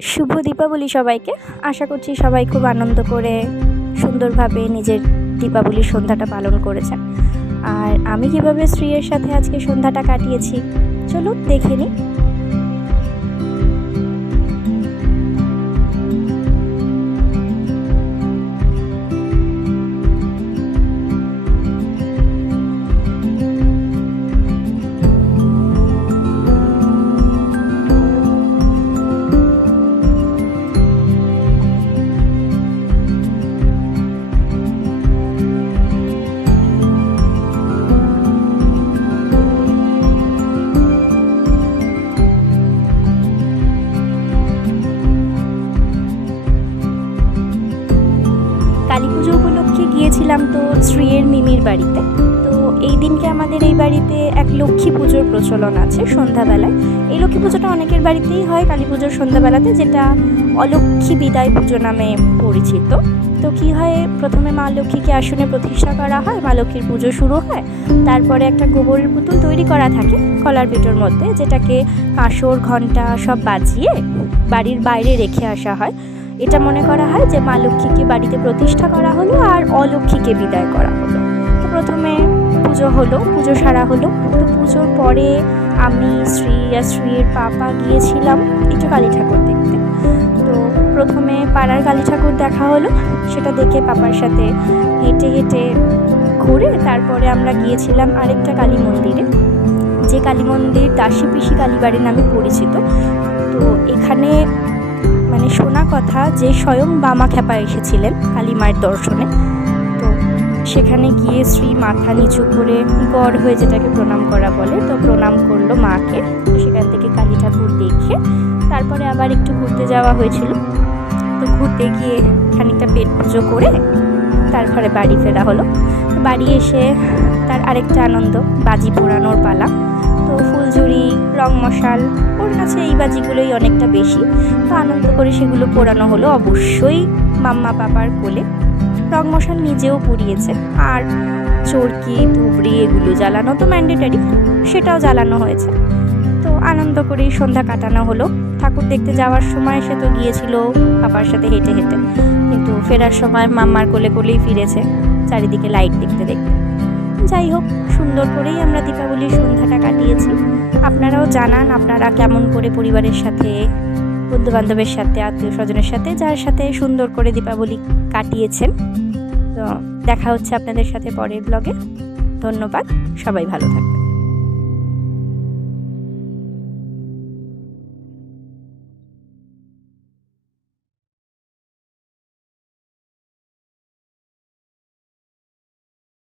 শুভ দীপাবলি সবাইকে। আশা করছি সবাই খুব আনন্দ করে সুন্দরভাবে নিজের দীপাবলির সন্ধ্যাটা পালন করেছেন আর আমি কীভাবে স্ত্রীর সাথে আজকে সন্ধ্যাটা কাটিয়েছি, চলুন দেখে নিই। কালী পুজো উপলক্ষে গিয়েছিলাম তো শ্রীয়ের মিমির বাড়িতে। তো এই দিনকে আমাদের এই বাড়িতে এক লক্ষ্মী পুজোর প্রচলন আছে সন্ধ্যাবেলায়। এই লক্ষ্মী পুজোটা অনেকের বাড়িতেই হয় কালী পুজোর সন্ধ্যাবেলাতে, যেটা অলক্ষ্মী বিদায় পুজো নামে পরিচিত। তো কী হয়, প্রথমে মা লক্ষ্মীকে আসনে প্রতিষ্ঠা করা হয়, মা লক্ষ্মীর পুজো শুরু হয়। তারপরে একটা গোবরের পুতুল তৈরি করা থাকে কলার পিঠোর মধ্যে, যেটাকে কাঁসর ঘণ্টা সব বাজিয়ে বাড়ির বাইরে রেখে আসা হয়। এটা মনে করা হয় যে মা লক্ষ্মীকে বাড়িতে প্রতিষ্ঠা করা হলো আর অলক্ষ্মীকে বিদায় করা হলো। তো প্রথমে পুজো হলো, পুজো সারা হলো। তো পুজোর পরে আমি শ্রী আর শ্রীর পাপা গিয়েছিলাম একটু কালী ঠাকুর দেখতে। তো প্রথমে পাড়ার কালী ঠাকুর দেখা হলো, সেটা দেখে পাপার সাথে হেঁটে হেঁটে ঘুরে তারপরে আমরা গিয়েছিলাম আরেকটা কালী মন্দিরে, যে কালী মন্দির দাসী পিসি কালীবাড়ির নামে পরিচিত। তো এখানে মানে শোনা কথা যে স্বয়ং বামা খ্যাপা এসেছিলেন কালী মায়ের দর্শনে। তো সেখানে গিয়ে শ্রী মাথা নিচু করে গড় হয়ে যেটাকে প্রণাম করা বলে, তো প্রণাম করল মাকে। তো সেখান থেকে কালী ঠাকুর দেখে তারপরে আবার একটু ঘুরতে যাওয়া হয়েছিল। তো ঘুরতে গিয়ে খানিকটা পেট পুজো করে তারপরে বাড়ি ফেরা হলো। বাড়ি এসে তার আরেকটা আনন্দ, বাজি পোড়ানোর পালা। তো ফুলঝুরি, রং মশাল, ওর কাছে এই বাজিগুলোই অনেকটা বেশি। তো আনন্দ করে সেগুলো পোড়ানো হলো অবশ্যই মাম্মা পাপার কোলে। রং মশাল নিজেও পুড়িয়েছে। আর চরকি, ধুবড়ি এগুলো জ্বালানো তো ম্যান্ডেটারি সেটাও জ্বালানো হয়েছে। তো আনন্দ করেই সন্ধ্যা কাটানো হলো। ঠাকুর দেখতে যাওয়ার সময় সে তো গিয়েছিল পাপার সাথে হেঁটে হেঁটে। কিন্তু ফেরার সময় মাম্মার কোলে কোলেই ফিরেছে, চারিদিকে লাইট দেখতে দেখতে। যাই হোক সুন্দর করেই আমরা দীপাবলির সন্ধ্যাটা কাটিয়েছি। আপনারাও জানান আপনারা কেমন করে পরিবারের সাথে, বন্ধুবান্ধবের সাথে আত্মীয় স্বজনের সাথে, যার সাথে সুন্দর করে দীপাবলি কাটিয়েছেন। তো দেখা হচ্ছে আপনাদের সাথে পরের ব্লগে ধন্যবাদ, সবাই ভালো থাকুন